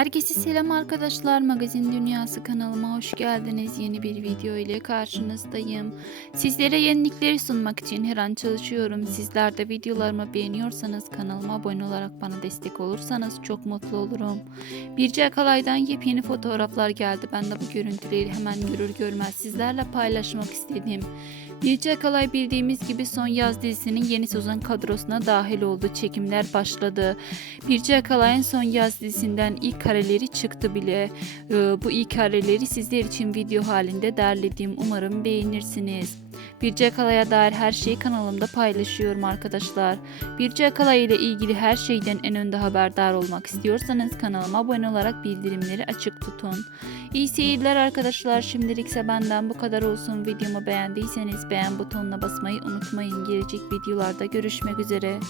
Herkese selam arkadaşlar. Magazin Dünyası kanalıma hoş geldiniz. Yeni bir video ile karşınızdayım. Sizlere yenilikleri sunmak için her an çalışıyorum. Sizler de videolarımı beğeniyorsanız kanalıma abone olarak bana destek olursanız çok mutlu olurum. Birce Akalay'dan yepyeni fotoğraflar geldi. Ben de bu görüntüleri hemen görür görmez sizlerle paylaşmak istedim. Birce Akalay bildiğimiz gibi son yaz dizisinin yeni sezon kadrosuna dahil oldu. Çekimler başladı. Birce Akalay'ın son yaz dizisinden ilk kareleri çıktı bile. Ee, bu ilk kareleri sizler için video halinde derledim. Umarım beğenirsiniz. Birce Akalay'a dair her şeyi kanalımda paylaşıyorum arkadaşlar. Birce Akalay ile ilgili her şeyden en önde haberdar olmak istiyorsanız kanalıma abone olarak bildirimleri açık tutun. İyi seyirler arkadaşlar. Şimdilikse benden bu kadar olsun. Videomu beğendiyseniz beğen butonuna basmayı unutmayın. Gelecek videolarda görüşmek üzere.